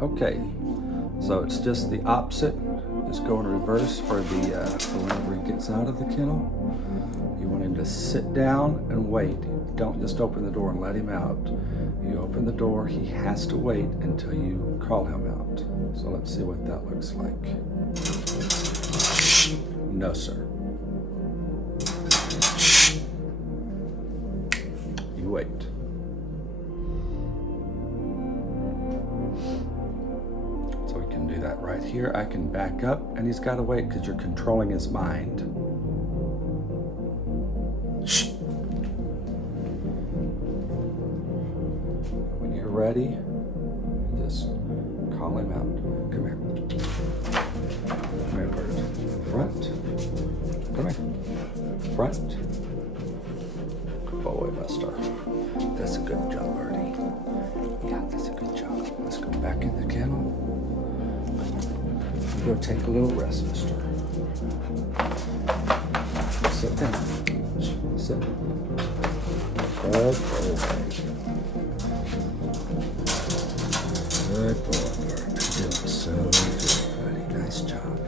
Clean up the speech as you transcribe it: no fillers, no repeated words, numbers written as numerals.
Okay, so it's just the opposite. Just go in reverse for whenever he gets out of the kennel. You want him to sit down and wait. Don't just open the door and let him out. You open the door, he has to wait until you call him out. So let's see what that looks like. No, sir. You wait. So we can do that right here. I can back up and he's got to wait because you're controlling his mind. When you're ready, just call him out. Come here. Come here, bird. Front. Come here. Front. Good boy, Buster. That's a good job, birdie. Yeah, that's a good job. Let's go back in the kennel. Go take a little rest, mister. Sit down. Sit. Good boy. Good boy, bird. You're doing so good, buddy. Nice job.